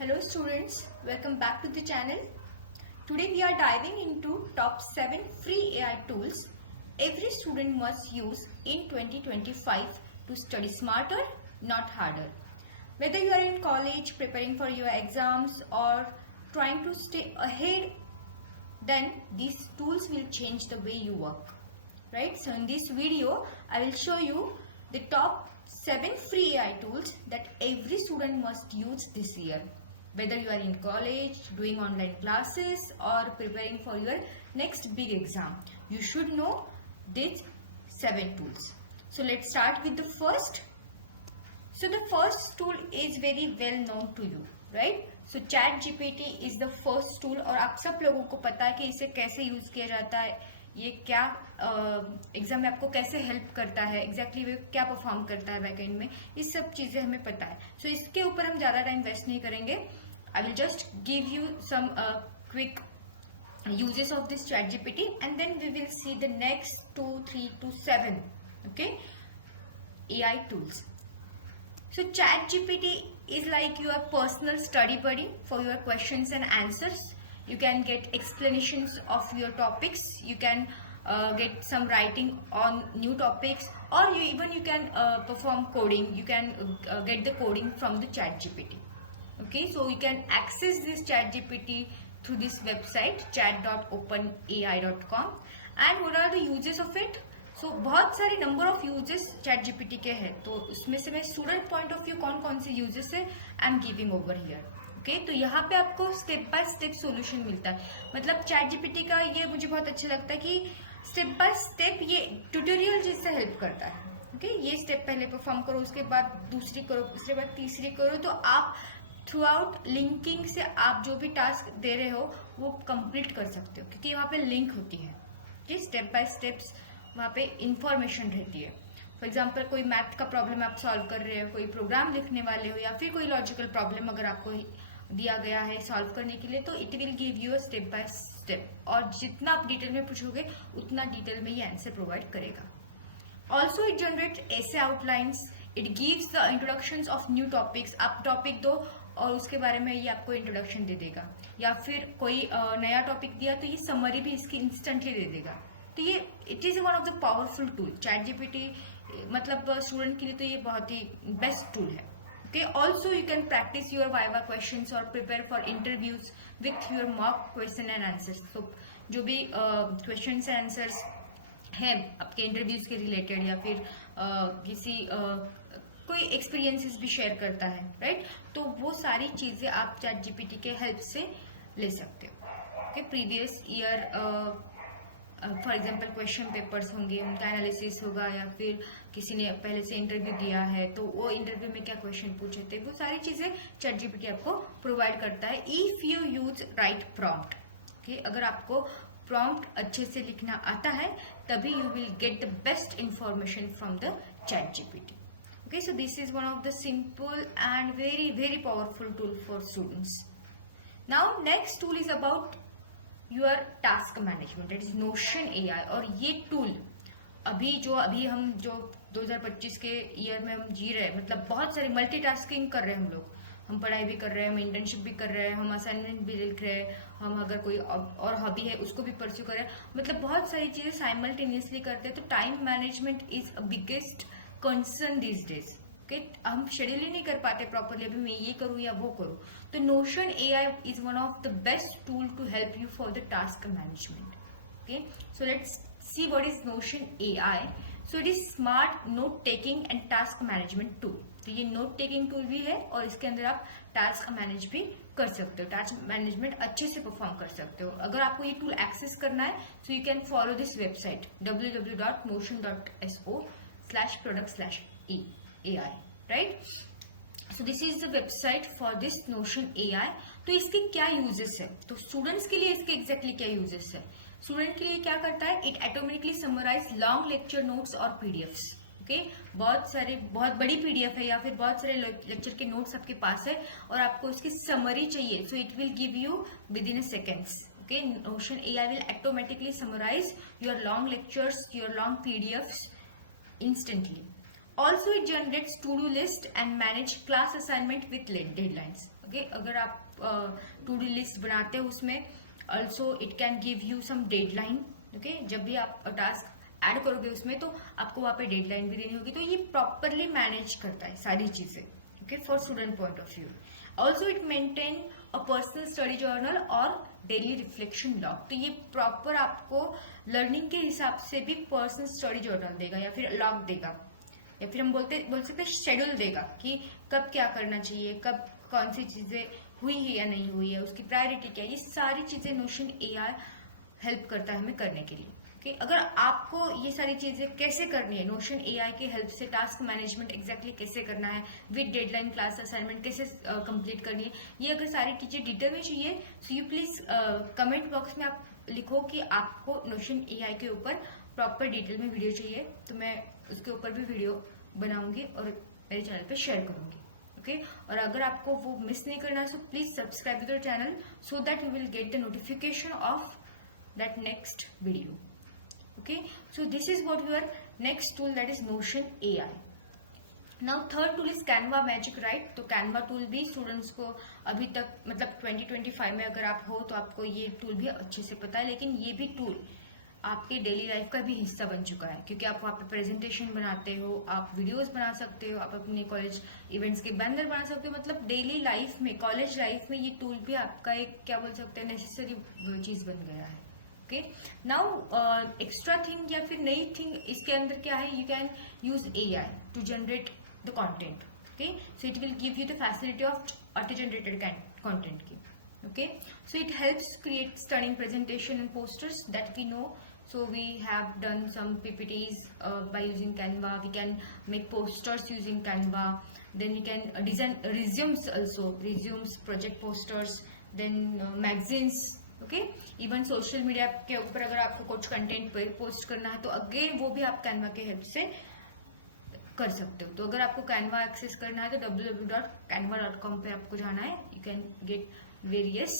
Hello students, welcome back to the channel. Today we are diving into top 7 free AI tools every student must use in 2025 to study smarter, not harder. Whether you are in college, preparing for your exams or trying to stay ahead, then these tools will change the way you work. Right? So in this video, I will show you the top 7 free AI tools that every student must use this year. Whether you are in college, doing online classes or preparing for your next big exam, you should know these 7 tools. So let's start with the first. So the first tool is very well known to you, right? So ChatGPT is the first tool और आप सब लोगों को पता है कि इसे कैसे यूज किया जाता है, ये क्या एग्जाम में आपको कैसे हेल्प करता है, एग्जैक्टली वे क्या परफॉर्म करता है बैकएंड में, ये सब चीजें हमें पता है. सो इसके ऊपर हम ज्यादा टाइम वेस्ट नहीं करेंगे. I will just give you some quick uses of this ChatGPT and then we will see the next 2, 3 to 7 okay AI tools. So ChatGPT is like your personal study buddy for your questions and answers. You can get explanations of your topics, you can get some writing on new topics, or you can perform coding. You can get the coding from the ChatGPT. Okay, so you can access this ChatGPT through this website chat.openai.com. and what are the uses of it? So बहुत सारे number of uses chat GPT के हैं, तो उसमें से मैं student point of view कौन कौन से यूजेस है I am giving over here. Okay, तो यहाँ पे आपको स्टेप बाय स्टेप सॉल्यूशन मिलता है. मतलब चैट जीपीटी का ये मुझे बहुत अच्छा लगता है कि स्टेप बाय स्टेप ये ट्यूटोरियल जिससे हेल्प करता है. ओके, ये स्टेप पहले परफॉर्म करो, उसके बाद दूसरी करो, उसके बाद तीसरी करो, तो आप थ्रू आउट लिंकिंग से आप जो भी टास्क दे रहे हो वो कंप्लीट कर सकते हो, क्योंकि वहाँ पे लिंक होती है कि स्टेप बाय स्टेप्स वहाँ पे इंफॉर्मेशन रहती है. फॉर एग्जाम्पल कोई मैथ का प्रॉब्लम आप सॉल्व कर रहे हो, कोई प्रोग्राम लिखने वाले हो, या फिर कोई लॉजिकल प्रॉब्लम अगर आपको दिया गया है सॉल्व करने के लिए, तो it will give you a step by step. और जितना आप डिटेल में पूछोगे उतना डिटेल में ये आंसर प्रोवाइड करेगा. ऑल्सो इट जनरेट ऐसे outlines, it gives the introductions of new topics. आप टॉपिक दो और उसके बारे में ये आपको इंट्रोडक्शन दे देगा, या फिर कोई नया टॉपिक दिया तो ये समरी भी इसकी इंस्टेंटली दे देगा. तो ये it is one of the powerful tool. Chat GPT मतलब स्टूडेंट के लिए तो ये बहुत ही बेस्ट टूल है. Okay, also you can practise your viva questions और prepare for interviews with your mock question and answers. तो जो भी क्वेश्चन एंड आंसर्स हैं आपके इंटरव्यूज के रिलेटेड, या फिर किसी कोई एक्सपीरियंसेस भी शेयर करता है, राइट? तो वो सारी चीजें आप चैट जीपीटी के हेल्प से ले सकते हो. Okay, previous year for example question papers होंगे, उनका एनालिसिस होगा, या फिर किसी ने पहले से इंटरव्यू दिया है तो वो इंटरव्यू में क्या क्वेश्चन पूछे थे, वो सारी चीजें चैट जीपीटी आपको प्रोवाइड करता है if you use right prompt. Okay, अगर आपको प्रॉम्प्ट अच्छे से लिखना आता है तभी you will get the best information from the chat GPT. Okay, so this is one of the simple and very powerful tool for students. Now next tool is about your task management, that is Notion AI. और ये tool अभी हम जो 2025 के year में हम जी रहे हैं, मतलब बहुत सारी मल्टीटास्किंग कर रहे हैं हम लोग. हम पढ़ाई भी कर रहे हैं, हम इंटर्नशिप भी कर रहे हैं, हम असाइनमेंट भी लिख रहे हैं, हम अगर कोई और हॉबी है उसको भी परस्यू कर रहे हैं, मतलब बहुत सारी चीजें साइमल्टेनियसली करते हैं. तो time management is a biggest concern this days. Okay, हम शेड्यूल ही नहीं कर पाते प्रॉपरली, अभी मैं ये करूँ या वो करूँ. तो Notion AI is one of the best tool to help you for the task management. Okay, so let's see what is Notion AI. So it is smart note taking and task management tool. तो ये note taking tool भी है और इसके अंदर आप task manage भी कर सकते हो, टास्क मैनेजमेंट अच्छे से परफॉर्म कर सकते हो. अगर आपको ये टूल एक्सेस करना है so you can follow this website www.notion.so/product/AI, right? So this is the website for this Notion AI. तो इसके क्या यूजेस है, तो स्टूडेंट्स के लिए इसके एग्जैक्टली क्या यूजेस है. स्टूडेंट के लिए क्या करता है, it automatically summarise long lecture notes और पीडीएफ्स. ओके, बहुत बड़ी पीडीएफ है या फिर बहुत सारे लेक्चर के नोट्स आपके पास है और आपको इसकी समरी चाहिए, सो it will give you with in a seconds. Okay, Notion AI will automatically summarize your long lectures, your long PDFs instantly. Also, it generates to-do list and manage class assignment with deadlines. Okay अगर आप to do list बनाते हो उसमें also it can give you some deadline. Okay जब भी आप task add करोगे उसमें तो आपको वहाँ पे डेडलाइन भी देनी होगी, तो ये प्रॉपरली मैनेज करता है सारी चीजें। Okay for student point of view also it maintain a personal study journal और डेली रिफ्लेक्शन लॉग। तो ये प्रॉपर आपको लर्निंग के हिसाब से भी पर्सनल स्टडी जर्नल देगा या फिर लॉग देगा, या फिर हम बोल सकते हैं शेड्यूल देगा कि कब क्या करना चाहिए, कब कौन सी चीजें हुई है या नहीं हुई है, उसकी प्रायोरिटी क्या है। ये सारी चीजें नोशन एआई हेल्प करता है हमें करने के लिए। ओके अगर आपको ये सारी चीजें कैसे करनी है, नोशन एआई की हेल्प से टास्क मैनेजमेंट एग्जैक्टली कैसे करना है, विद डेडलाइन क्लास असाइनमेंट कैसे कंप्लीट करनी है, ये अगर सारी चीजें डिटेल में चाहिए तो यू प्लीज कमेंट बॉक्स में आप लिखो कि आपको नोशन एआई के ऊपर प्रॉपर डिटेल में वीडियो चाहिए, तो मैं उसके ऊपर भी वीडियो बनाऊंगी और मेरे चैनल पे शेयर करूंगी। ओके और अगर आपको वो मिस नहीं करना है so please subscribe to the channel so that you will get the notification of that next video. Okay, so this is what your next tool, that is Notion AI. Now third tool is Canva Magic, right? तो Canva tool भी students को अभी तक मतलब 2025 में अगर आप हो तो आपको ये टूल भी अच्छे से पता है, लेकिन ये भी टूल आपके डेली लाइफ का भी हिस्सा बन चुका है क्योंकि आप वहाँ पे प्रेजेंटेशन बनाते हो, आप वीडियोस बना सकते हो, आप अपने कॉलेज इवेंट्स के बैनर बना सकते हो। मतलब डेली लाइफ में, कॉलेज लाइफ में ये टूल भी आपका एक क्या बोल सकते हैं नेसेसरी चीज बन गया है। ओके नाउ एक्स्ट्रा थिंग या फिर नई थिंग इसके अंदर क्या है, you can use AI to generate the content. Okay so it will give you the facility of auto generated content की। okay so it helps create stunning presentation and posters that we know, so we have done some ppts by using Canva. We can make posters using Canva, then we can design resumes also, resumes, project posters, then magazines। Okay even social media के ऊपर अगर आपको कुछ content post करना है तो again वो भी आप कैनवा के हेल्प से कर सकते हो। तो अगर आपको कैनवा एक्सेस करना है तो www.canva.com पे आपको जाना है, you can get various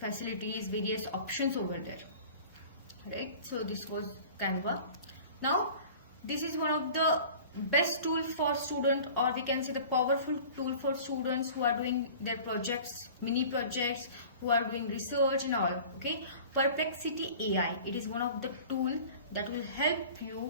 facilities, various options over there, right. So this was Canva. Now this is one of the best tool for student, or we can say the powerful tool for students who are doing their projects, mini projects, who are doing research and all. Okay, Perplexity AI, it is one of the tool that will help you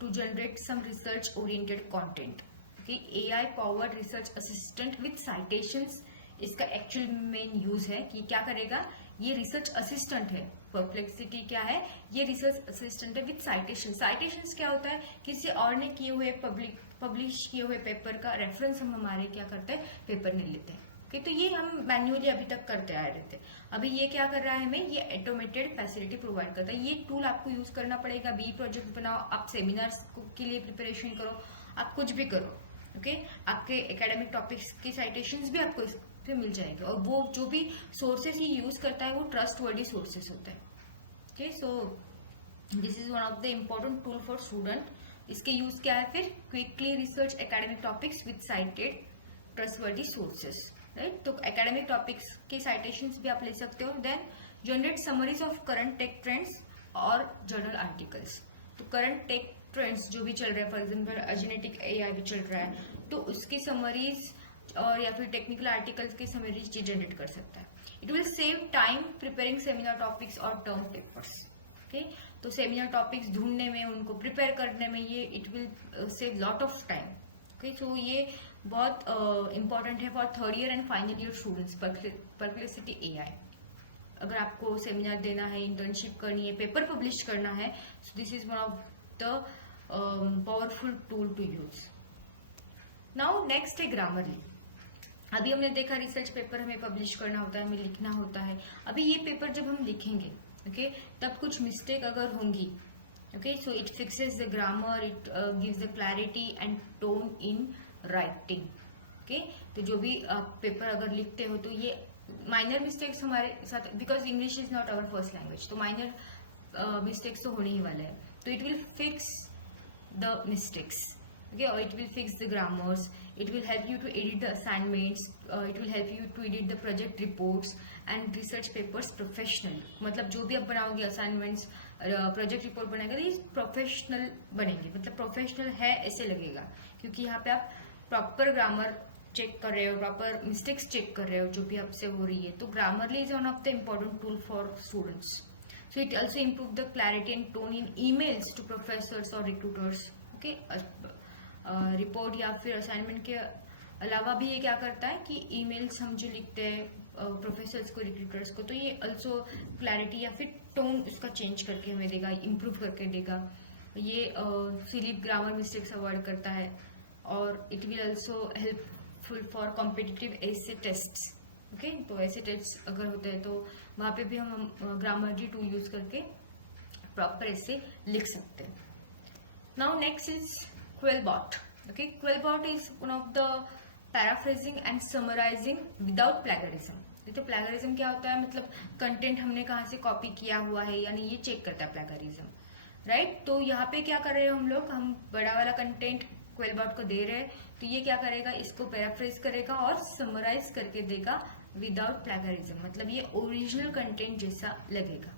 to generate some research oriented content. Okay, AI powered research assistant with citations, इसका actual main use है कि क्या करेगा, ये research assistant है। Perplexity क्या है, ये रिसर्च असिस्टेंट है विद साइटेशन। साइटेशंस क्या होता है, किसी और ने किए हुए पब्लिश किए हुए पेपर का रेफरेंस हम हमारे क्या करते हैं, पेपर में लेते हैं। ओके तो ये हम मैन्युअली अभी तक करते आ रहे थे, अभी ये क्या कर रहा है हमें, ये ऑटोमेटेड फैसिलिटी प्रोवाइड करता है। ये टूल आपको यूज करना पड़ेगा, बी प्रोजेक्ट बनाओ, आप सेमिनार्स के लिए प्रिपरेशन करो, आप कुछ भी करो। ओके आपके एकेडमिक टॉपिक्स की साइटेशंस भी आपको पे मिल जाएगा, और वो जो भी सोर्सेस ये यूज करता है वो ट्रस्ट वर्दी सोर्सेस होता है। Okay so this is one of the important tool for student. इसके यूज क्या है फिर, quickly research academic topics with cited trustworthy sources, right. तो एकेडमिक टॉपिक्स के साइटेशंस भी आप ले सकते हो। Then generate summaries of current tech trends और जर्नल आर्टिकल्स। तो करंट टेक ट्रेंड्स जो भी चल रहा है, फॉर एग्जाम्पल जेनेटिक एआई भी चल रहा है, तो उसकी समरीज और या फिर टेक्निकल आर्टिकल्स की समरीज जनरेट कर सकता है। It will save time preparing seminar topics और टर्म पेपर्स। ओके तो सेमिनार टॉपिक्स ढूंढने में, उनको प्रिपेयर करने में ये it will save lot of time. Okay so ये बहुत इंपॉर्टेंट है for third year and final year students, perplexity AI. अगर आपको सेमिनार देना है, इंटर्नशिप करनी है, पेपर पब्लिश करना है, so this is one of the powerful tool to use. Now next है ग्रामरली। अभी हमने देखा रिसर्च पेपर हमें पब्लिश करना होता है, हमें लिखना होता है। अभी ये पेपर जब हम लिखेंगे, ओके तब कुछ मिस्टेक अगर होंगी, okay so it fixes the grammar, it gives the clarity and tone in writing. Okay तो जो भी आप पेपर अगर लिखते हो तो ये माइनर मिस्टेक्स हमारे साथ, because English is not our first language, तो माइनर मिस्टेक्स तो होने ही वाले हैं। तो it will fix the mistakes, okay, or it will fix the grammars, it will help you to edit the assignments, it will help you to edit the project reports and research papers professionally। मतलब जो भी आप बनाओगे assignments, project report बनाएगा तो ये professional बनेंगे, मतलब प्रोफेशनल है ऐसे लगेगा, क्योंकि यहाँ पे आप प्रॉपर ग्रामर चेक कर रहे हो, प्रॉपर मिस्टेक्स चेक कर रहे हो जो भी आपसे हो रही है, तो Grammarly is one of the important tool for students. So it also improve the clarity and tone in emails to professors or recruiters. Okay, report या फिर असाइनमेंट के अलावा भी ये क्या करता है कि ईमेल्स हम जो लिखते हैं प्रोफेसर्स को, रिक्रूटर्स को, तो ये ऑल्सो क्लैरिटी या फिर टोन उसका चेंज करके हमें देगा, इम्प्रूव करके देगा. ये सिली ग्रामर मिस्टेक्स अवॉइड करता है और it will also helpful for competitive ऐसे टेस्ट्स. ओके, तो ऐसे टेस्ट अगर होते हैं तो वहाँ पे भी हम ग्रामरली टूल यूज करके प्रॉपर ऐसे लिख सकते हैं. Now next is QuillBot. Okay, QuillBot is one of the paraphrasing and summarising without plagiarism. तो प्लैगरिज्म क्या होता है, मतलब कंटेंट हमने कहाँ से कॉपी किया हुआ है, यानी ये चेक करता है प्लैगरिज्म, राइट. तो यहाँ पे क्या कर रहे हो हम लोग, हम बड़ा वाला कंटेंट क्वेलबॉट को दे रहे हैं, तो ये क्या करेगा, इसको पैराफ्रेज करेगा और समराइज करके देगा विदाउट प्लैगरिज्म, मतलब ये ओरिजिनल कंटेंट जैसा लगेगा.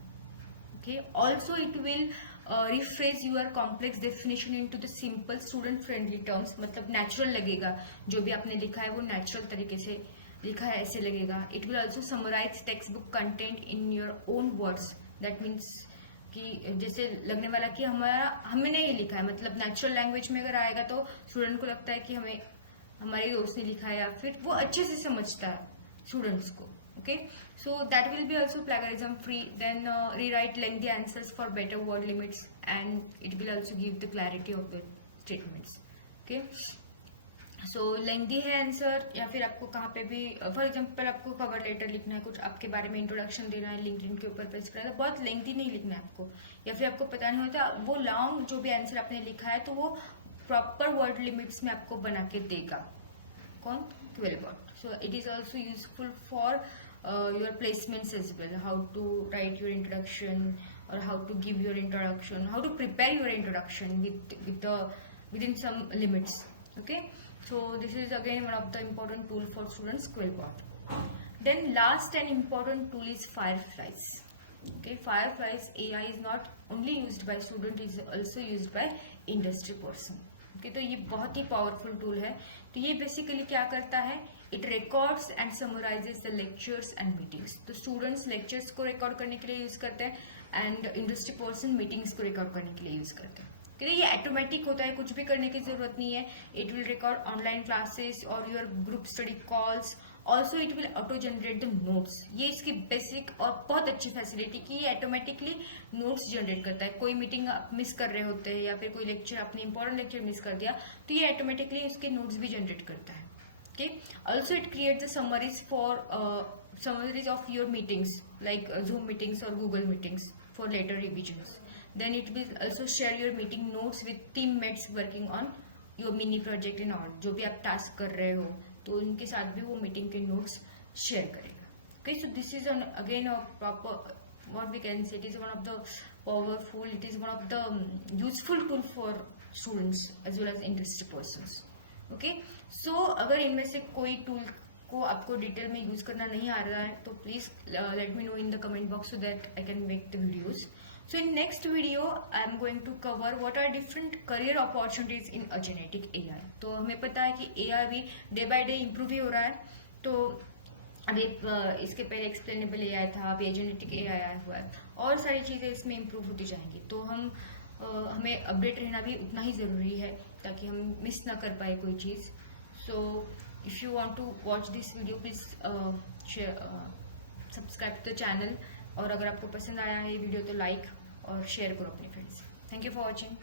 Okay, also it will rephrase your complex definition into the simple student friendly terms, मतलब नेचुरल लगेगा, जो भी आपने लिखा है वो नेचुरल तरीके से लिखा है ऐसे लगेगा. It will also summarise textbook content in your own words. That means कि जैसे लगने वाला कि हमने ये लिखा है, मतलब नेचुरल लैंग्वेज में अगर आएगा तो स्टूडेंट को लगता है कि हमारे दोस्त ने लिखा है, या फिर वो अच्छे से समझता है स्टूडेंट्स को. Okay, so that will be also plagiarism free. Then rewrite lengthy answers for better word limits, and it will also give the clarity of the statements. Okay, so lengthy है आंसर, या फिर आपको कहाँ पे भी for example आपको cover letter लिखना है, कुछ आपके बारे में इंट्रोडक्शन देना है, लिंक्डइन के ऊपर पेस्ट करना है, बहुत लेंथी नहीं लिखना है आपको, या फिर आपको पता नहीं होता वो लॉन्ग जो भी आंसर आपने लिखा है तो वो प्रॉपर वर्ड लिमिट्स में आपको बना के देगा. कौन, क्वेलबॉट. So it is also useful for your placements as well, how to write your introduction or how to give your introduction, how to prepare your introduction within some limits. Okay, so this is again one of the important tool for students, Quillbot. Then last and important tool is Fireflies. Okay, Fireflies AI is not only used by student, is also used by industry person. तो ये बहुत ही powerful tool है. तो ये basically क्या करता है, it records and summarises the lectures and meetings. तो स्टूडेंट्स लेक्चर्स को रिकॉर्ड करने के लिए यूज करते हैं एंड इंडस्ट्री पर्सन मीटिंग्स को रिकॉर्ड करने के लिए यूज करते हैं. क्योंकि ये ऑटोमेटिक होता है, कुछ भी करने की जरूरत नहीं है. It will record online classes और your group study calls. Also it will auto generate the notes. ये इसकी बेसिक और बहुत अच्छी फैसिलिटी की ये ऑटोमेटिकली नोट्स जनरेट करता है. कोई मीटिंग आप मिस कर रहे होते हैं या फिर कोई लेक्चर आपने इंपॉर्टेंट लेक्चर मिस कर दिया तो ये ऑटोमेटिकली उसके नोट्स भी जनरेट करता है. Okay, also it create the summaries of your meetings like Zoom meetings और Google meetings for later revisions. Then it will also share your meeting notes with teammates working on your mini project in all. जो भी आप task कर रहे हो तो उनके साथ भी वो मीटिंग के नोट्स शेयर करेगा. Okay, so this is again a proper what we can say, it is one of the powerful, it is one of the useful tool for students as well as industry persons. Okay, so अगर इनमें से कोई tool को आपको detail में use करना नहीं आ रहा है तो please let me know in the comment box so that I can make the videos. So in next video I am going to cover what are different career opportunities in a genetic AI. तो हमें पता है कि AI भी day by day improve ही हो रहा है. तो अभी इसके पहले एक्सप्लेनेबल AI था, अभी जेनेटिक AI आया हुआ है, और सारी चीज़ें इसमें इम्प्रूव होती जाएंगी. तो हमें अपडेट रहना भी उतना ही ज़रूरी है ताकि हम मिस ना कर पाए कोई चीज़. So if you want to watch this video please subscribe to the channel, और अगर आपको पसंद आया है ये वीडियो तो लाइक और शेयर करो अपने friends. Thank you for watching.